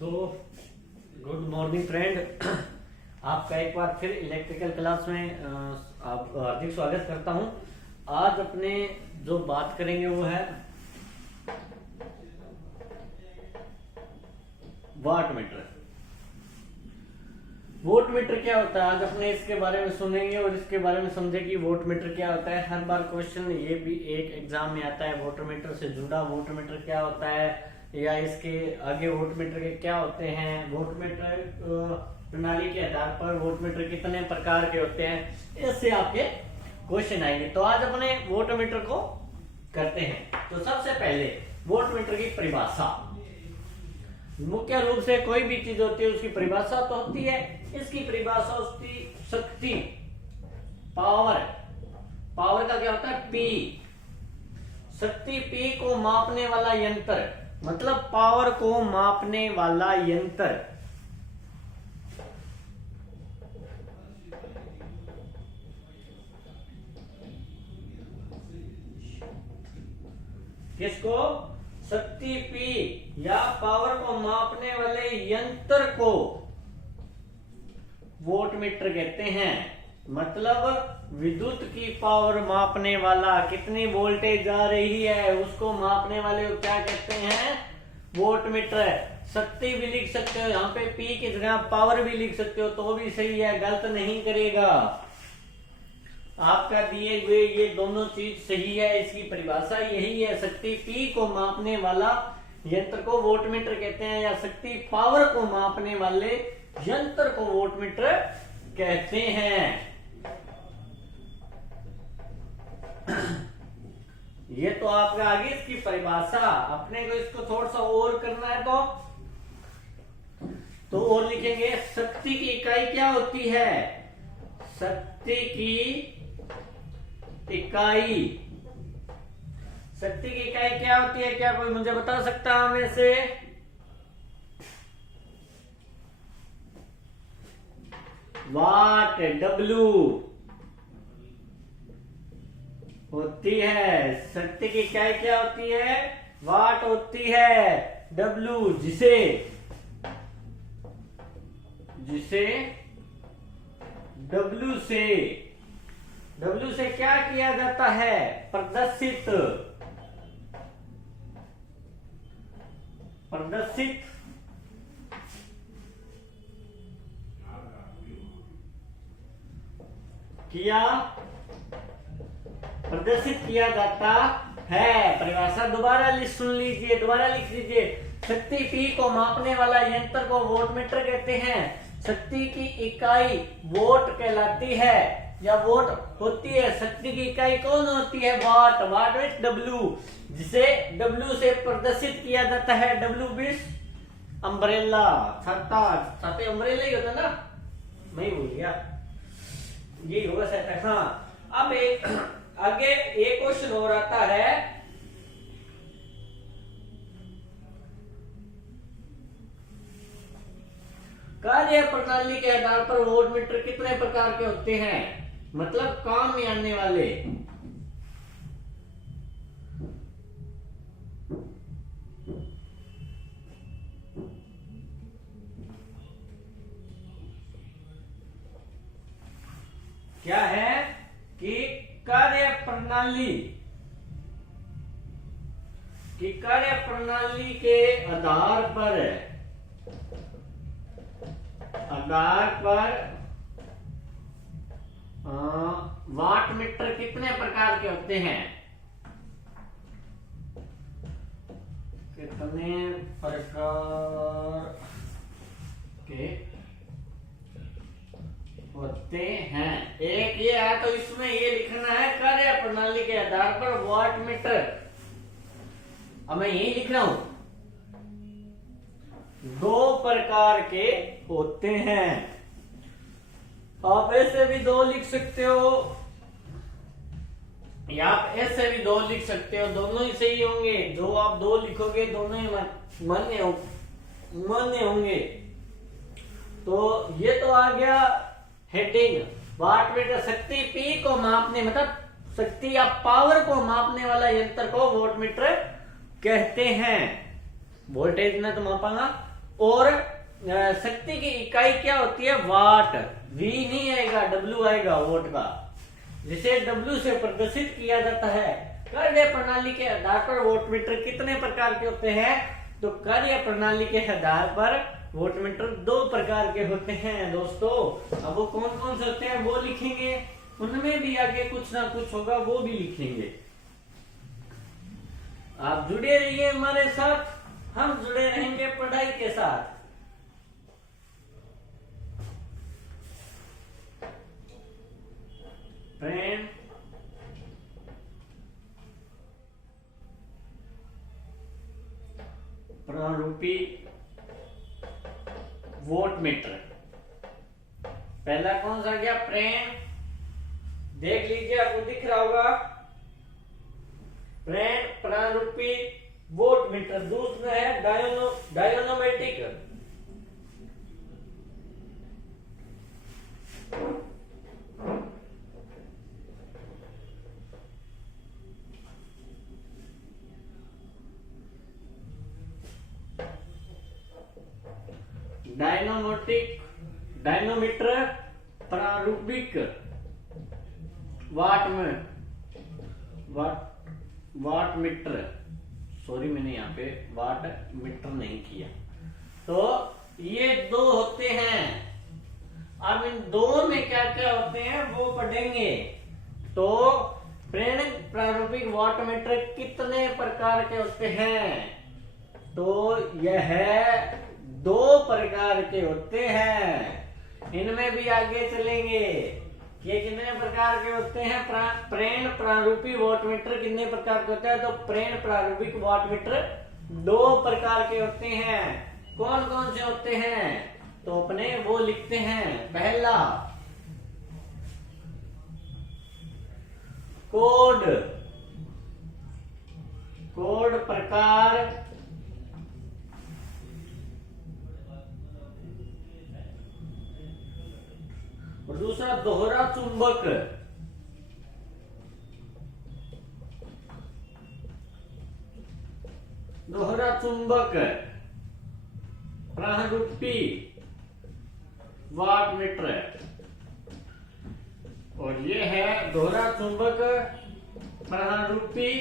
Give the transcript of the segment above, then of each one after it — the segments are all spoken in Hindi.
तो गुड मॉर्निंग फ्रेंड। आपका एक बार फिर इलेक्ट्रिकल क्लास में आप हार्दिक स्वागत करता हूं। आज अपने जो बात करेंगे वो है वाट मीटर। वोट मीटर क्या होता है, आज अपने इसके बारे में सुनेंगे और इसके बारे में समझे कि वोट मीटर क्या होता है। हर बार क्वेश्चन ये भी एक एग्जाम में आता है, वोट मीटर से जुड़ा वोट मीटर क्या होता है या इसके आगे वोट मीटर के क्या होते हैं, वोट मीटर प्रणाली के आधार पर वोट मीटर कितने प्रकार के होते हैं, इससे आपके क्वेश्चन आएंगे। तो आज अपने वोट मीटर को करते हैं। तो सबसे पहले वोट मीटर की परिभाषा। मुख्य रूप से कोई भी चीज होती है उसकी परिभाषा तो होती है। इसकी परिभाषा उसकी शक्ति, पावर का क्या होता है पी, शक्ति पी को मापने वाला यंत्र, मतलब पावर को मापने वाला यंत्र। किसको? शक्ति पी या पावर को मापने वाले यंत्र को वोट मीटर कहते हैं। मतलब विद्युत की पावर मापने वाला, कितनी वोल्टेज आ रही है उसको मापने वाले को क्या कहते हैं? Vote metre. शक्ति भी लिख सकते हो, यहाँ पे पी की जगह पावर भी लिख सकते हो तो भी सही है, गलत नहीं करेगा। आपका दिए हुए ये दोनों चीज सही है। इसकी परिभाषा यही है, शक्ति पी को मापने वाला यंत्र को वोट मीटर कहते हैं या शक्ति पावर को मापने वाले यंत्र को वोट मीटर कहते हैं। ये तो आपका आगे इसकी परिभाषा। अपने को इसको थोड़ा सा और करना है तो और लिखेंगे। शक्ति की इकाई क्या होती है? शक्ति की इकाई, शक्ति की इकाई क्या होती है? क्या कोई मुझे बता सकता है हमें से? वाट, डब्लू होती है। शक्ति की इकाई क्या होती है? वाट होती है। डब्लू जिसे डब्लू से क्या किया जाता है? प्रदर्शित किया जाता है। परिभाषा दोबारा सुन लीजिए, दोबारा लिख लीजिए। शक्ति पी को मापने वाला यंत्र को वोट मीटर कहते हैं। शक्ति की इकाई वोट कहलाती है या वोट होती है। शक्ति की इकाई कौन होती है? वाट। वाट विथ डब्लू, जिसे डब्लू से प्रदर्शित किया जाता है। डब्लू विथ अम्ब्रेला, छाते अम्ब्रेला ही होता ना, मैं भूल गया, यही होगा शायद। हाँ, अब आगे एक क्वेश्चन और आता है। कार्य प्रणाली के आधार पर वोट मीटर कितने प्रकार के होते हैं? मतलब काम में आने वाले। क्या है कि कार्य प्रणाली के आधार पर वाट मीटर कितने प्रकार के होते हैं? कितने प्रकार के होते हैं? एक ये है, तो इसमें ये लिखना है कार्य प्रणाली के आधार पर वाट मीटर। अब मैं यही लिख रहा हूं, 2 प्रकार के होते हैं। आप ऐसे भी 2 लिख सकते हो या आप ऐसे भी 2 लिख सकते हो, दोनों ही सही होंगे। जो आप 2 लिखोगे दोनों ही मान्य होंगे। तो ये तो आ गया हेडिंग। वाट मीटर शक्ति पी को मापने, मतलब शक्ति या पावर को मापने वाला यंत्र को वोट मीटर कहते हैं। वोल्टेज ने तो मापांगा और शक्ति की इकाई क्या होती है? वाट। वी नहीं आएगा, डब्ल्यू आएगा वोट का, जिसे डब्ल्यू से प्रदर्शित किया जाता है। कार्य प्रणाली के आधार पर वोटमीटर कितने प्रकार के होते हैं? तो कार्य प्रणाली के आधार पर वोटमीटर 2 प्रकार के होते हैं दोस्तों। अब वो कौन कौन से होते हैं वो लिखेंगे, उनमें भी आगे कुछ ना कुछ होगा वो भी लिखेंगे। आप जुड़े रहिए हमारे साथ, हम जुड़े रहेंगे पढ़ाई के साथ। फ्रेंड, प्रारूपी वोटमीटर। पहला कौन सा गया? प्रेम। देख लीजिए, आपको दिख रहा होगा प्रेम प्रारूपी वोटमीटर। दूसरा है डायनोमेटिक। डायनोमीटर प्रारूपिक वाट मीटर। सॉरी, मैंने यहाँ पे वाट मीटर नहीं किया। तो ये 2 होते हैं। अब इन 2 में क्या क्या होते हैं वो पढ़ेंगे। तो प्रेरक प्रारूपिक वाट मीटर कितने प्रकार के होते हैं? तो यह 2 प्रकार के होते हैं। इनमें भी आगे चलेंगे। ये कितने प्रकार के होते हैं? प्रेरण प्रारूपी वोटमीटर कितने प्रकार के होते हैं? तो प्रेरण प्रारूपिक वोटमीटर 2 प्रकार के होते हैं। कौन कौन से होते हैं? तो अपने वो लिखते हैं। पहला कोड प्रकार, और दूसरा दोहरा चुंबक। प्रारूपी वाटमीटर। और ये है दोहरा चुंबक प्रारूपी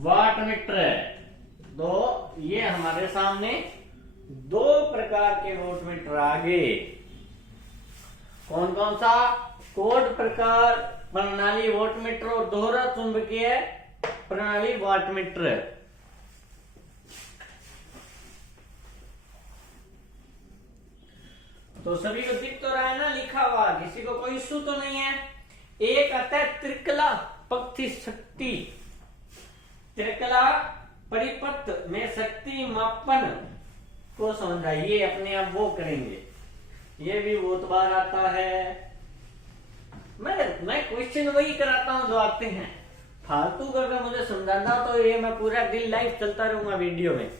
वाटमीटर। तो ये हमारे सामने 2 प्रकार के वोटमीटर आ गए। कौन कौन सा? कोड प्रकार प्रणाली वोटमीटर और दोहरा चुंबकीय प्रणाली वाटमीटर। तो सभी को दिख तो रहा है ना लिखा हुआ? किसी को कोई इश्यू तो नहीं है? एक आता है त्रिकला पक्ति शक्ति। त्रिकला परिपथ में शक्ति मापन को समझाइए, अपने आप वो करेंगे। ये भी बहुत बार आता है। मैं क्वेश्चन वही कराता हूं जो आते हैं। फालतू करके मुझे समझाना तो ये मैं पूरा दिन लाइव चलता रहूंगा वीडियो में,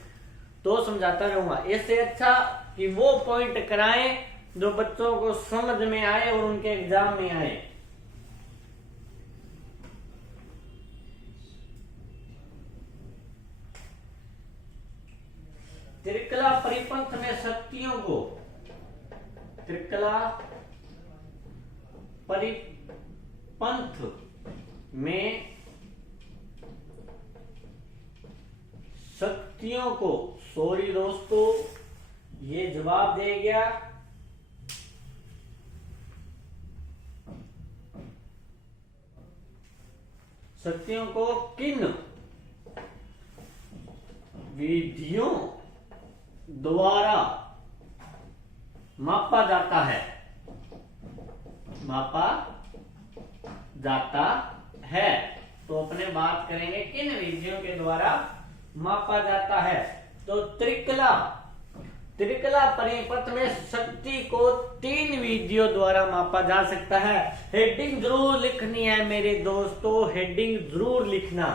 तो समझाता रहूंगा। इससे अच्छा कि वो पॉइंट कराएं जो बच्चों को समझ में आए और उनके एग्जाम में आए। त्रिकला परिपथ में शक्तियों को, त्रिकला परिपंथ में शक्तियों को, सॉरी दोस्तों ये जवाब दे गया। शक्तियों को किन विधियों द्वारा मापा जाता है? तो अपने बात करेंगे किन विधियों के द्वारा मापा जाता है। तो त्रिकला परिपथ में शक्ति को 3 विधियों द्वारा मापा जा सकता है। हेडिंग जरूर लिखनी है मेरे दोस्तों, हेडिंग जरूर लिखना।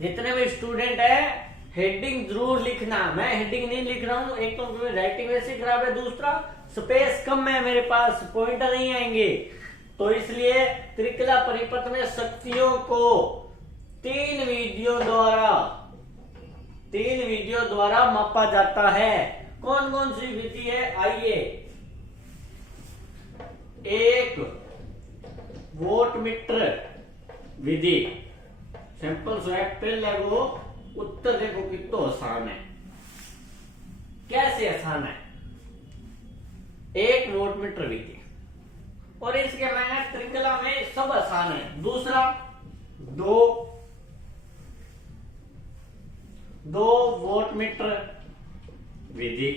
जितने भी स्टूडेंट है हेडिंग जरूर लिखना। मैं हेडिंग नहीं लिख रहा हूं, एक तो राइटिंग वैसे खराब है, दूसरा स्पेस कम है मेरे पास, पॉइंट नहीं आएंगे। तो इसलिए त्रिकला परिपथ में शक्तियों को 3 विधियों द्वारा 3 विधियों द्वारा मापा जाता है। कौन कौन सी विधि है, आइए। एक वोल्टमीटर विधि, सिंपल स्वैप पहले वो उत्तर देखो कितना आसान है। कैसे आसान है, एक वोल्टमीटर विधि, और इसके मैंने त्रिकला में सब आसान है। दूसरा दो वोल्टमीटर विधि,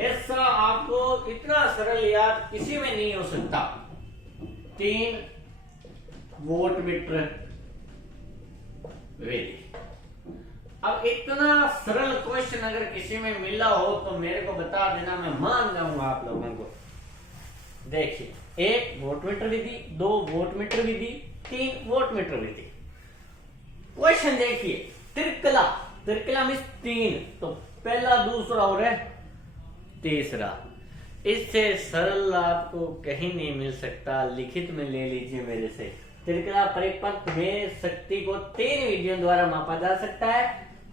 ऐसा आपको इतना सरल याद किसी में नहीं हो सकता। 3 वोल्टमीटर विधि। अब इतना सरल क्वेश्चन अगर किसी में मिला हो तो मेरे को बता देना, मैं मान जाऊंगा आप लोगों को। देखिए, 1 वोल्टमीटर विधि, 2 वोल्टमीटर विधि, 3 वोल्टमीटर विधि। क्वेश्चन देखिए, त्रिकला में 3, तो पहला, दूसरा और है तीसरा। इससे सरल आपको कहीं नहीं मिल सकता। लिखित में ले लीजिए मेरे से। त्रिकला परिपथ में शक्ति को 3 विधियों द्वारा मापा जा सकता है।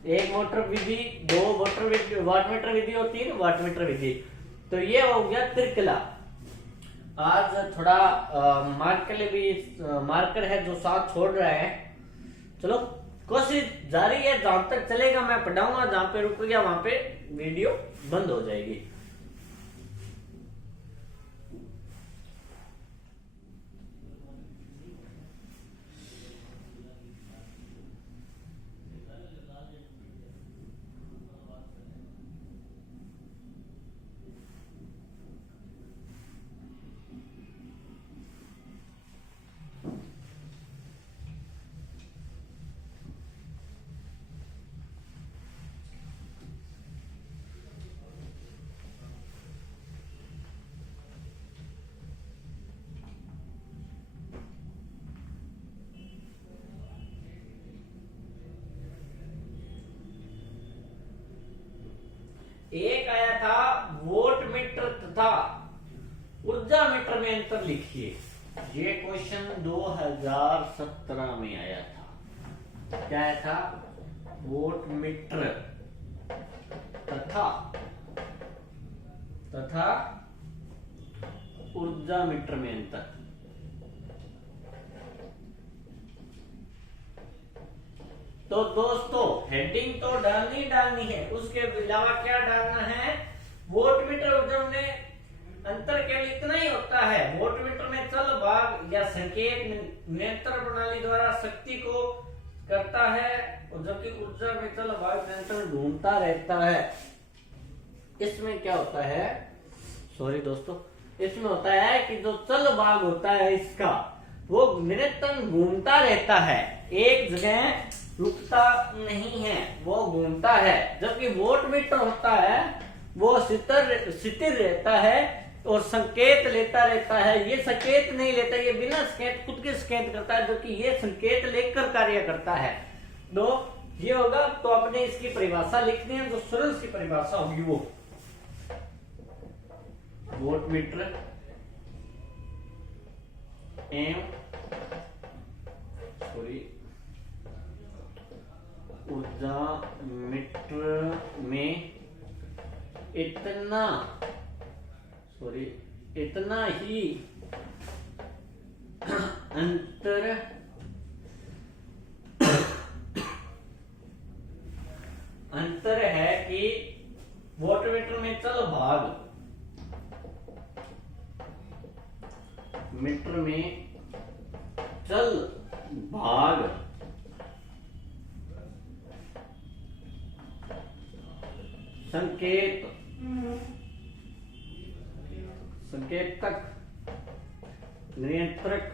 1 मोटर विधि, 2 वाटमीटर विधि और 3 वाटमीटर विधि। तो ये हो गया त्रिकला। आज थोड़ा मार्कर है जो साथ छोड़ रहा है। चलो कोशिश जारी है, जहां तक चलेगा मैं पढ़ाऊंगा, जहां पे रुक गया वहां पे वीडियो बंद हो जाएगी। एक आया था वोल्टमीटर तथा ऊर्जा मीटर में अंतर लिखिए। ये क्वेश्चन 2017 में आया था। क्या आया था, वोल्टमीटर तथा ऊर्जा मीटर में अंतर। तो दोस्तों हेडिंग तो डालनी है, उसके अलावा क्या डालना है, वोल्टमीटर ऊर्जा में अंतर केवल इतना ही होता है। वोल्टमीटर में चल भाग या संकेत नियंत्रण प्रणाली द्वारा शक्ति को करता है, और जबकि ऊर्जा में चल भाग नियंत्रण घूमता रहता है। इसमें क्या होता है, सॉरी दोस्तों, इसमें होता है कि जो चल भाग होता है इसका, वो निरंतर घूमता रहता है, एक जगह रुकता नहीं है, वो घूमता है। जबकि वोल्टमीटर होता है वो स्थिर रहता है और संकेत लेता रहता है। ये संकेत नहीं लेता, ये बिना संकेत खुद के संकेत करता है, जबकि ये संकेत लेकर कार्य करता है। तो ये होगा, तो आपने इसकी परिभाषा लिखनी है, जो सरल सी परिभाषा होगी वो वोल्टमीटर ऊर्जा मीटर में इतना ही अंतर है कि वोल्टमीटर में चल भाग, मीटर में चल भाग संकेतक नियंत्रक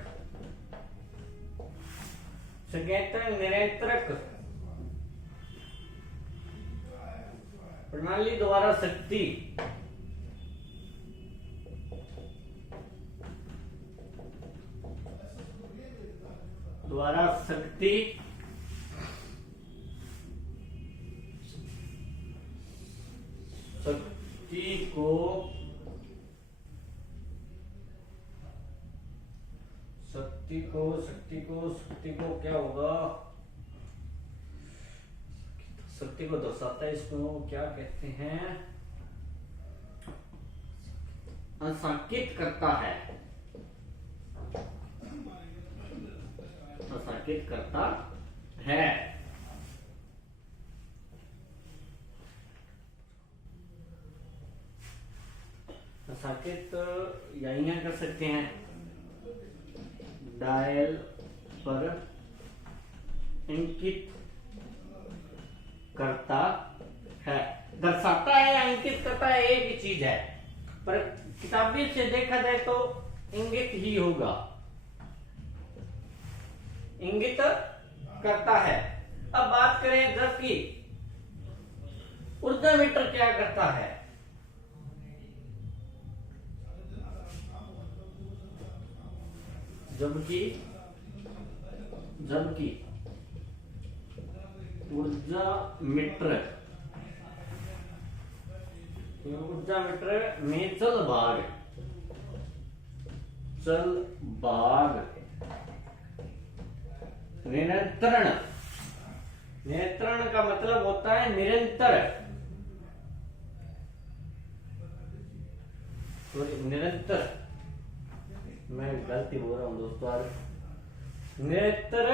प्रणाली द्वारा शक्ति शक्ति को क्या होगा, शक्ति को दर्शाता है, इसको क्या कहते हैं, अंशांकित करता है, अंशांकित करता है। अंशांकित यही कर सकते हैं, डायल पर अंकित करता है। दर्शाता है या अंकित करता है एक ही चीज है, पर किताबी से देखा जाए तो इंगित ही होगा, इंगित करता है। अब बात करें जबकि ऊर्जा मीटर क्या करता है, जबकि जबकि ऊर्जा मीटर में चल भाग निरंतरण, नियंत्रण का मतलब होता है निरंतर, निरंतर, मैं गलती बोल रहा हूं दोस्तों, निरंतर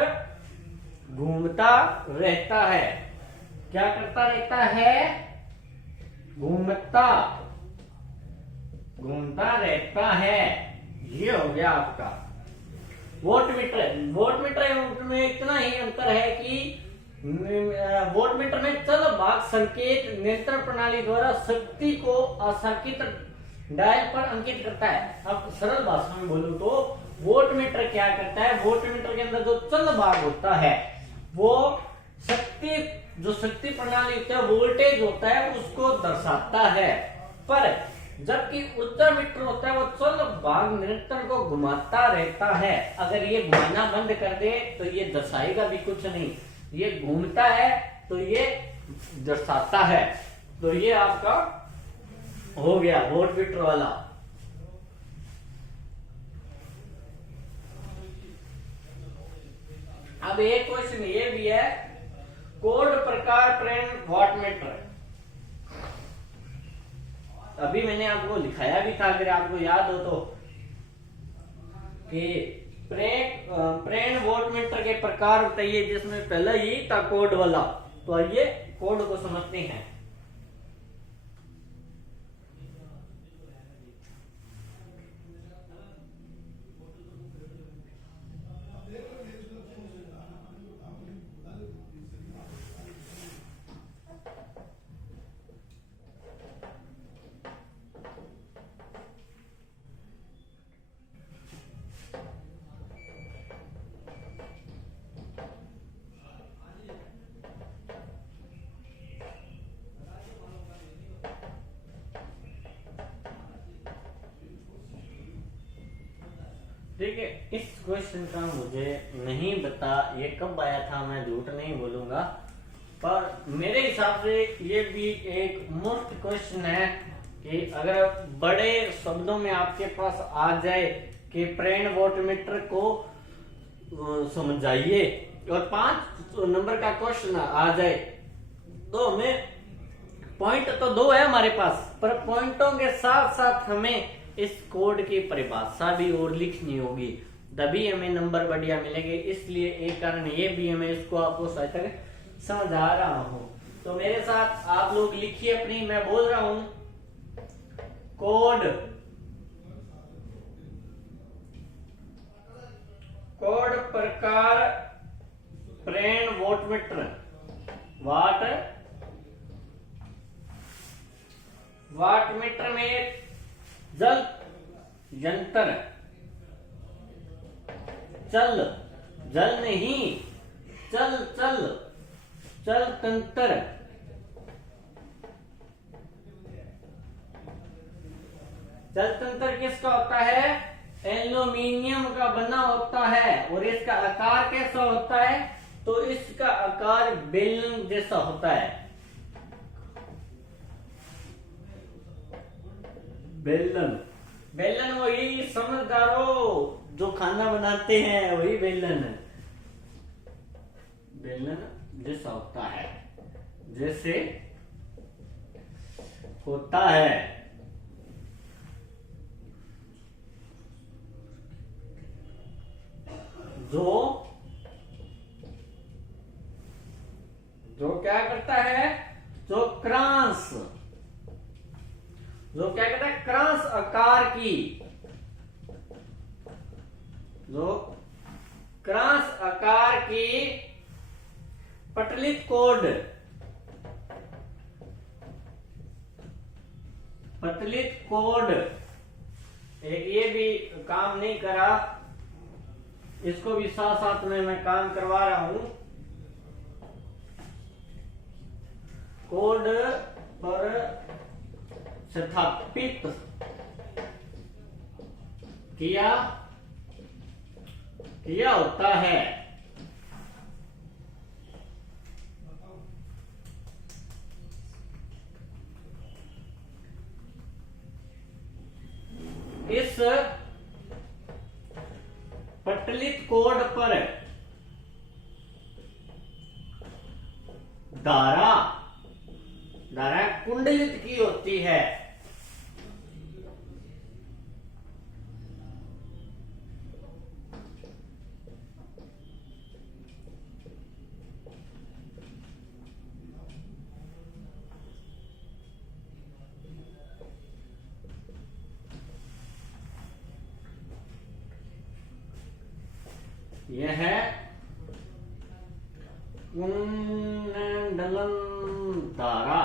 घूमता रहता है। क्या करता रहता है, घूमता रहता है। ये हो गया आपका वोल्टमीटर। वोल्टमीटर में इतना ही अंतर है कि वोल्टमीटर में चल भाग संकेत नियंत्रण प्रणाली द्वारा शक्ति को असांकित डायल पर अंकित करता है। अब सरल भाषा में बोलूं तो वोल्टमीटर क्या करता है, वोल्टमीटर के अंदर जो चल भाग होता है वो शक्ति, जो शक्ति प्रणाली होता है, वोल्टेज होता है, उसको दर्शाता है। पर जबकि ऊर्जा मीटर होता है वो चल भाग निरंतर को घुमाता रहता है। अगर ये घुमाना बंद कर दे तो ये दर्शाएगा भी कुछ नहीं, ये घूमता है तो ये दर्शाता है। तो ये आपका हो गया वोल्टमीटर वाला। अब एक क्वेश्चन ये भी है, कोड प्रकार प्रेरण वॉटमीटर। अभी मैंने आपको लिखाया भी था, अगर आपको याद हो तो, कि प्रेरण वॉटमीटर के प्रकार बताइए, जिसमें पहला यही था कोड वाला। तो आइए कोड को समझते हैं। ठीक है, इस क्वेश्चन का मुझे नहीं पता ये कब आया था, मैं झूठ नहीं बोलूंगा, पर मेरे हिसाब से ये भी एक मुफ्त क्वेश्चन है कि अगर बड़े शब्दों में आपके पास आ जाए कि प्रेरण वोल्टमीटर को समझाइए और 5 नंबर का क्वेश्चन आ जाए तो हमें पॉइंट तो 2 है हमारे पास, पर पॉइंटों के साथ साथ हमें इस कोड की परिभाषा भी और लिखनी होगी, तभी हमें नंबर बढ़िया मिलेंगे। इसलिए एक कारण ये भी है, मैं इसको आपको समझा रहा हूं। तो मेरे साथ आप लोग लिखिए अपनी, मैं बोल रहा हूं कोड प्रकार प्रेरण वोल्टमीटर वाटमीटर में जल यंत्र, जल नहीं, चल तंत्र, जल तंत्र किसका होता है, एल्यूमिनियम का बना होता है। और इसका आकार कैसा होता है, तो इसका आकार बेलन जैसा होता है, बेलन वही समझदारों जो खाना बनाते हैं, वही बेलन जैसा होता है, जैसे होता है। जो क्या करता है, जो क्रॉस आकार की, जो क्रॉस आकार की पटलित कोड, ये भी काम नहीं करा, इसको भी साथ साथ में मैं काम करवा रहा हूं। कोड पर स्थापित किया होता है। इस पटलित कोड पर धारा कुंडलित की होती है। यह है कुंडलन धारा।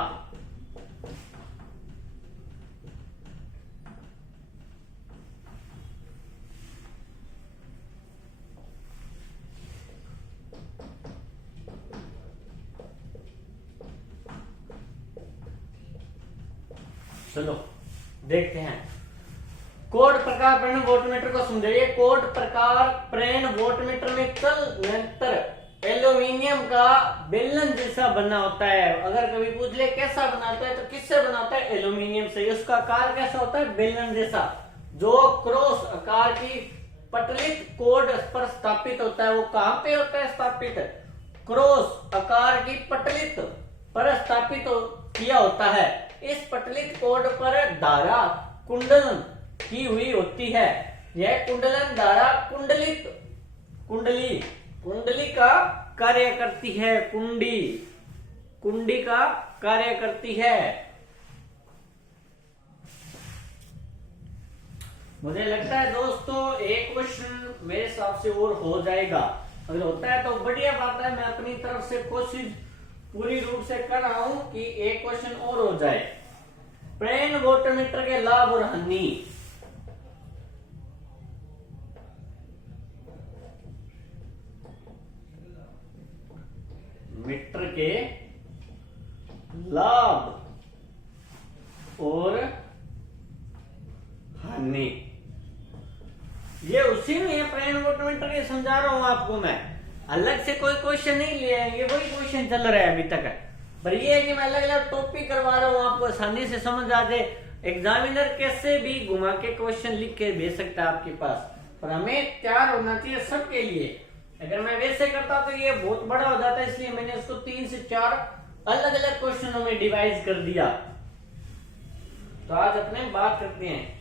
चलो देखते हैं। कोड प्रकार प्रेरण वोल्टमीटर को समझिए। कोड प्रकार प्रेरण वोल्टमीटर में कल निरंतर एल्यूमिनियम का बेलन जैसा बना होता है। अगर कभी पूछ ले कैसा बनाता है तो किससे बनाता है, एल्यूमिनियम से। उसका आकार कैसा होता है, बेलन जैसा, जो क्रॉस आकार की पटलित कोड पर स्थापित होता है। वो कहां पे होता है स्थापित, क्रॉस आकार की पटलित पर स्थापित किया होता है। इस पटलित कोड पर धारा कुंडलन की हुई होती है। यह कुंडलन धारा कुंडली का कार्य करती है। कुंडी का कार्य करती है। मुझे लगता है दोस्तों एक क्वेश्चन मेरे हिसाब से और हो जाएगा। अगर होता है तो बढ़िया बात है। मैं अपनी तरफ से कोशिश पूरी रूप से कर रहा हूं कि एक क्वेश्चन और हो जाए। प्रेरण वोल्टमीटर के लाभ और हानि। मीटर के लाभ और हानि, ये उसी में है प्रेरण वोल्टमीटर के समझा रहा हूं आपको मैं। अलग से कोई क्वेश्चन नहीं ले आएंगे, वही क्वेश्चन चल रहा है अभी तक है। पर ये है कि मैं अलग अलग टॉपिक करवा रहा हूं, आपको आसानी से समझ आ जाए। एग्जामिनर कैसे भी घुमा के क्वेश्चन लिख के भेज सकता है आपके पास, पर हमें तैयार होना चाहिए सबके लिए। अगर मैं वैसे करता तो ये बहुत बड़ा हो जाता है, इसलिए मैंने उसको 3 से 4 अलग अलग क्वेश्चनों में डिवाइड कर दिया। तो आज अपने बात करते हैं।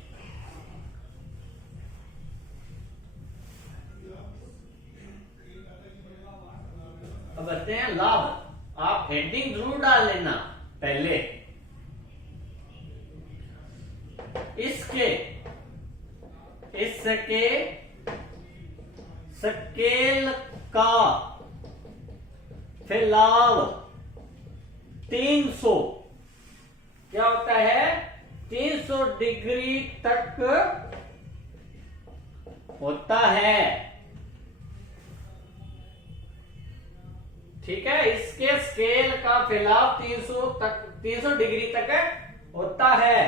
अब बढ़ते हैं लाभ। आप हेडिंग जरूर डाल लेना पहले। इसके स्केल का फैलाव 300 क्या होता है, 300 डिग्री तक होता है। ठीक है, इसके स्केल का फैलाव 300 डिग्री तक होता है।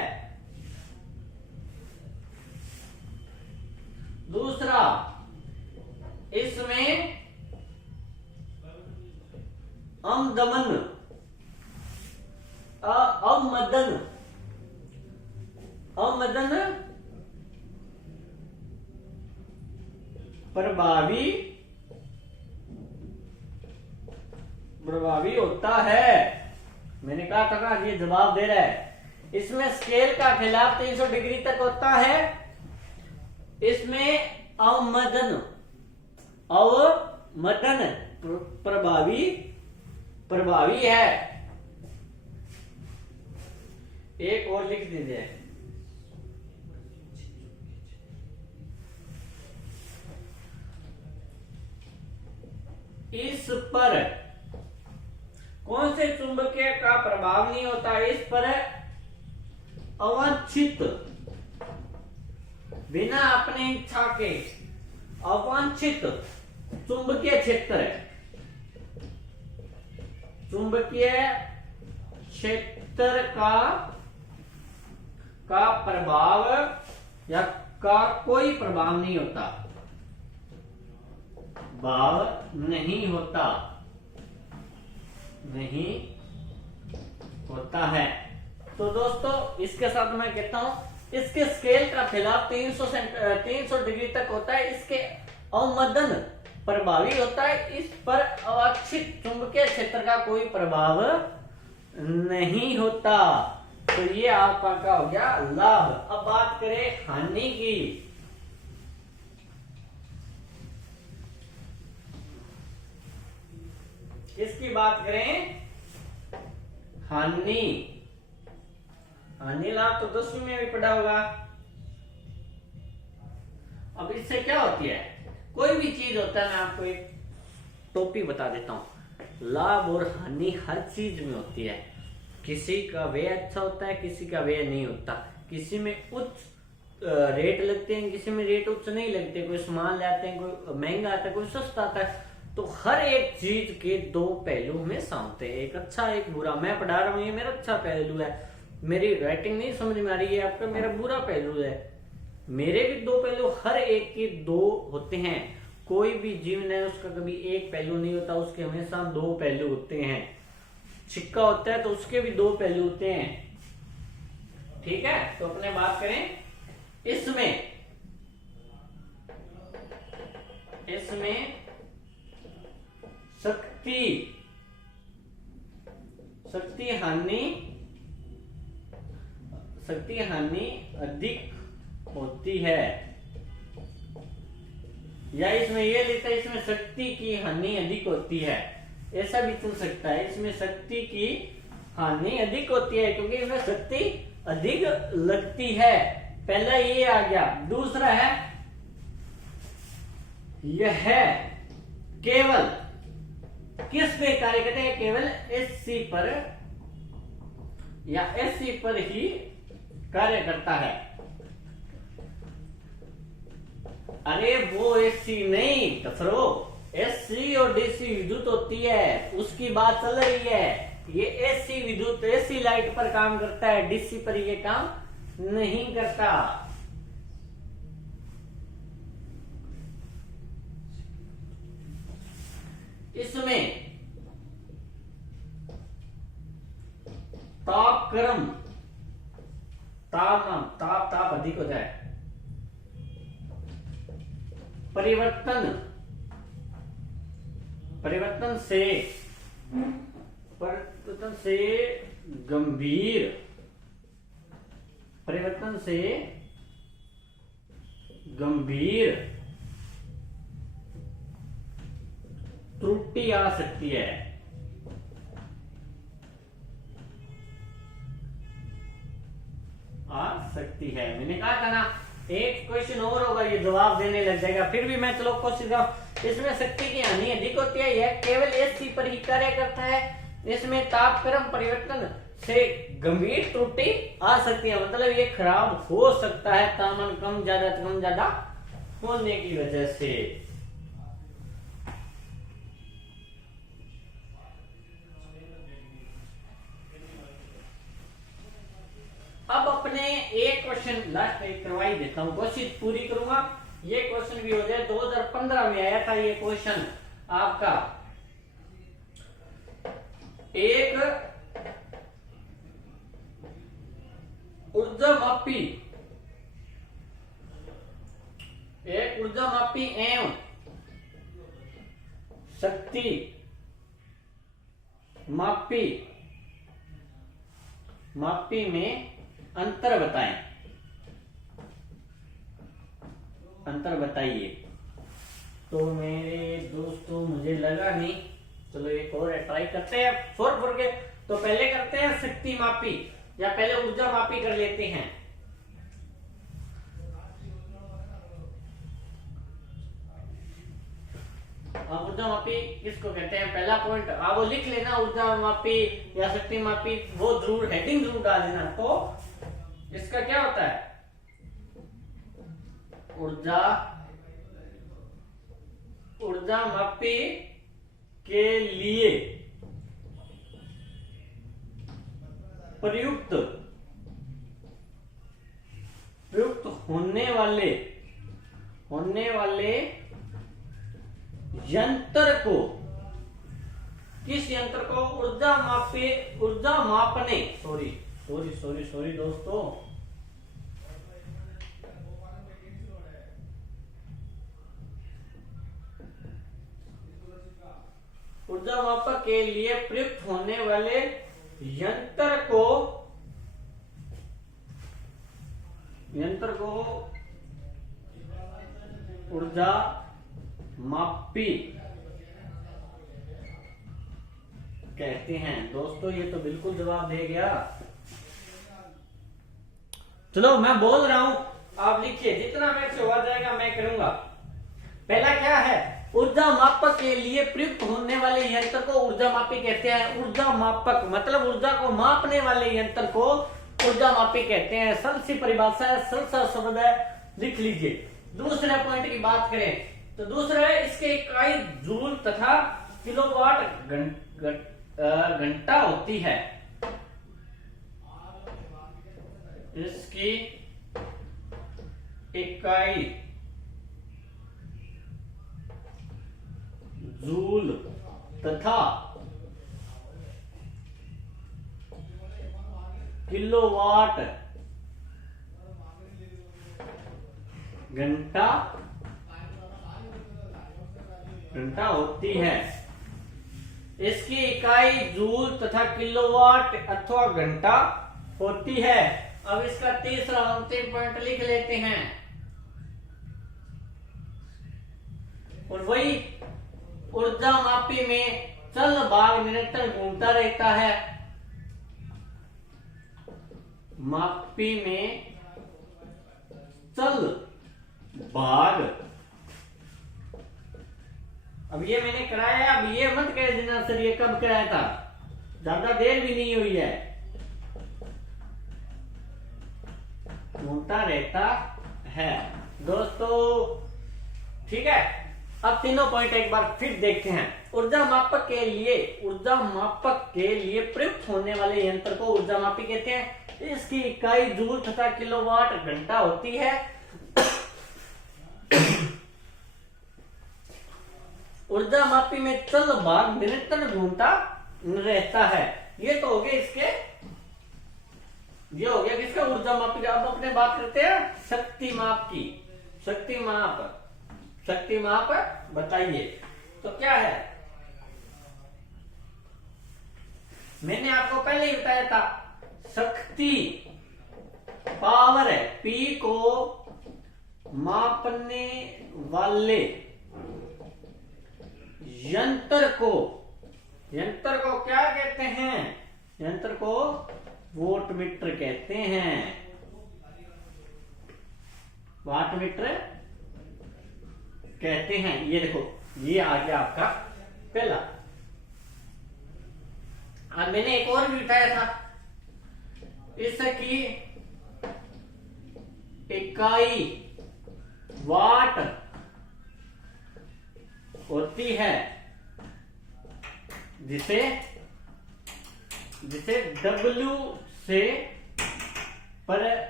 दूसरा, इसमें अवमदन प्रभावी होता है। मैंने कहा था ना ये जवाब दे रहा है। इसमें स्केल का खिलाफ 300 डिग्री तक होता है। इसमें अवमदन प्रभावी है। एक और लिख दीजिए। इस पर कौन से चुंबकीय का प्रभाव नहीं होता? इस पर अवांछित, बिना अपनी इच्छा के अवांछित चुंबकीय क्षेत्र है। चुंबकीय क्षेत्र का प्रभाव या का कोई प्रभाव नहीं होता, भाव नहीं होता, नहीं होता है। तो दोस्तों इसके साथ मैं कहता हूं इसके स्केल का खिलाफ 300 डिग्री तक होता है। इसके अवमदन प्रभावी होता है। इस पर अवांछित चुंबकीय क्षेत्र का कोई प्रभाव नहीं होता। तो ये आपका क्या हो गया? लाभ। अब बात करें हानि की। किसकी बात करें? हानि। हानि लाभ तो 10वीं में भी पढ़ा होगा। अब इससे क्या होती है? कोई भी चीज होता है, मैं आपको एक टॉपिक बता देता हूं। लाभ और हानि हर चीज में होती है। किसी का व्यय अच्छा होता है, किसी का व्यय नहीं होता। किसी में उच्च रेट लगते हैं, किसी में रेट उच्च नहीं लगते। कोई सामान लाते हैं, कोई महंगा आता है, कोई सस्ता आता है। तो हर एक चीज के दो पहलू हमेशा होते हैं, एक अच्छा एक बुरा। मैं पढ़ा रहा हूँ, ये मेरा अच्छा पहलू है। मेरी राइटिंग नहीं समझ में आ रही है, आपका मेरा बुरा पहलू है। मेरे भी दो पहलू, हर एक के दो होते हैं। कोई भी जीवन है उसका कभी एक पहलू नहीं होता, उसके हमेशा दो पहलू होते हैं। सिक्का होता है तो उसके भी दो पहलू होते हैं। ठीक है, तो अपने बात करें इसमें शक्ति हानि अधिक होती है। या इसमें ये लिखता है इसमें शक्ति की हानि अधिक होती है, ऐसा भी चल सकता है। इसमें शक्ति की हानि अधिक होती है क्योंकि इसमें शक्ति अधिक लगती है। पहला ये आ गया। दूसरा है यह केवल किस पे कार्य करते हैं? केवल एससी पर या एससी पर ही कार्य करता है। अरे वो एससी नहीं कचरो, एससी और डीसी विद्युत होती है, उसकी बात चल रही है। ये एसी विद्युत एसी लाइट पर काम करता है, डीसी पर ये काम नहीं करता। इसमें तापक्रम ताप अधिक हो जाए, परिवर्तन से गंभीर त्रुटि आ सकती है। मैंने कहा था ना एक क्वेश्चन और होगा, ये जवाब देने लग जाएगा। फिर भी मैं चलो कोशिश करूं। इसमें शक्ति की हानि अधिक होती है, यह केवल एससी पर ही कार्य करता है। इसमें तापक्रम परिवर्तन से गंभीर त्रुटि आ सकती है, मतलब ये खराब हो सकता है तापमान कम ज्यादा होने की वजह से। अब अपने एक क्वेश्चन लास्ट एक करवाई देता हूं, कोशिश पूरी करूंगा। ये क्वेश्चन भी हो जाए, 2015 में आया था ये क्वेश्चन आपका। एक ऊर्जा मापी एवं शक्ति मापी मापी में अंतर बताएं, अंतर बताइए। तो मेरे दोस्तों मुझे लगा नहीं, चलो एक और ट्राई करते हैं 4 के। तो पहले करते हैं शक्ति मापी, या पहले ऊर्जा मापी कर लेते हैं। ऊर्जा मापी किसको कहते हैं, पहला पॉइंट आप वो लिख लेना, ऊर्जा मापी या शक्ति मापी, वो जरूर हेडिंग जरूर डाल देना। तो इसका क्या होता है, ऊर्जा मापी के लिए प्रयुक्त होने वाले यंत्र को, किस यंत्र को, ऊर्जा मापने, सॉरी दोस्तों, ऊर्जा मापक के लिए प्रयुक्त होने वाले यंत्र को ऊर्जा मापी कहते हैं। दोस्तों ये तो बिल्कुल जवाब दे गया। चलो मैं बोल रहा हूं, आप लिखिए, जितना मेरे से हुआ जाएगा मैं करूंगा। पहला क्या है, ऊर्जा मापक के लिए प्रयुक्त होने वाले यंत्र को ऊर्जा मापी कहते हैं। ऊर्जा मापक मतलब ऊर्जा को मापने वाले यंत्र को ऊर्जा मापी कहते हैं। सरल सी परिभाषा है, सरल सा शब्द है, लिख लीजिए। दूसरे पॉइंट की बात करें तो दूसरा है, इसके इकाई जूल तथा किलोवाट घंटा होती है। इसकी इकाई जूल तथा किलोवाट घंटा होती है। इसकी इकाई जूल तथा किलोवाट अथवा घंटा होती है। अब इसका तीसरा अंतिम पॉइंट लिख लेते हैं, और वही ऊर्जा मापी में चल भाग निरंतर घूमता रहता है। मापी में चल भाग, अब ये मैंने कराया, अब ये मत कह देना सर ये कब कराया था, ज्यादा देर भी नहीं हुई है, घूमता रहता है दोस्तों। ठीक है, अब तीनों पॉइंट एक बार फिर देखते हैं। ऊर्जा मापक के लिए प्रयुक्त होने वाले यंत्र को ऊर्जा मापी कहते हैं। इसकी इकाई जूल तथा किलोवाट घंटा होती है। ऊर्जा मापी में चल भाग निरंतर घूमता रहता है। ये तो हो गया इसके, ये हो गया किसका, ऊर्जा मापी का। अब अपने बात करते हैं शक्ति माप की। शक्ति माप बताइए तो क्या है। मैंने आपको पहले ही बताया था, शक्ति पावर है, पी को मापने वाले यंत्र को क्या कहते हैं, यंत्र को वोल्टमीटर कहते हैं। वाटमीटर कहते हैं। ये देखो, ये आ गया आपका पहला। अब मैंने एक और भी उठाया था, इसकी इकाई वाट होती है, जिसे W से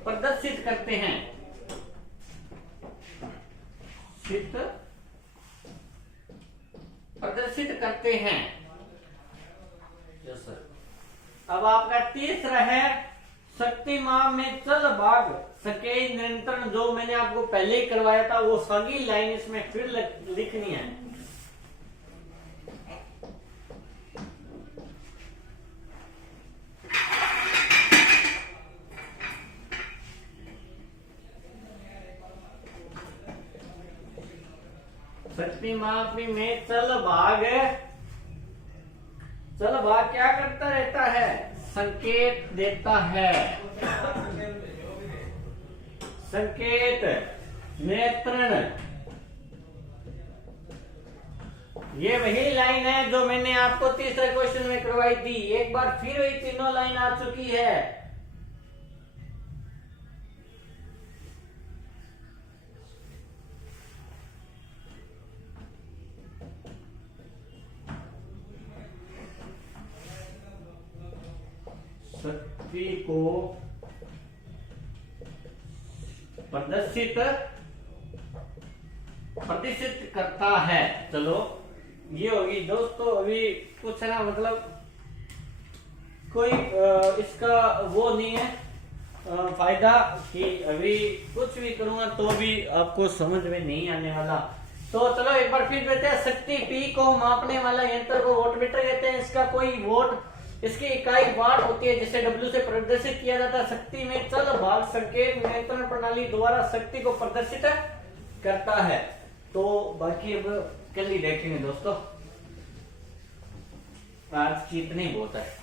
प्रदर्शित करते हैं। अब आपका तीसरा है शक्ति माप में चल भाग सकेज नियंत्रण, जो मैंने आपको पहले ही करवाया था, वो सभी लाइन इसमें फिर लिखनी है। शक्ति मापी में चल भाग क्या करता रहता है? संकेत देता है। संकेत, नियंत्रण। ये वही लाइन है जो मैंने आपको तीसरे क्वेश्चन में करवाई थी। एक बार फिर वही तीनों लाइन आ चुकी है। शक्ति को प्रदर्शित करता है। चलो ये होगी दोस्तों। अभी कुछ है ना, मतलब कोई इसका वो नहीं है फायदा कि अभी कुछ भी करूंगा तो भी आपको समझ में नहीं आने वाला। तो चलो एक बार फिर कहते हैं, शक्ति P को मापने वाला यंत्र को वोल्टमीटर कहते हैं। इसका कोई वोट, इसकी इकाई वाट होती है जिसे W से प्रदर्शित किया जाता है। शक्ति में चल भाग संकेत नियंत्रण प्रणाली द्वारा शक्ति को प्रदर्शित करता है। तो बाकी अब कल ही देखेंगे दोस्तों। आज की इतनी बहुत है।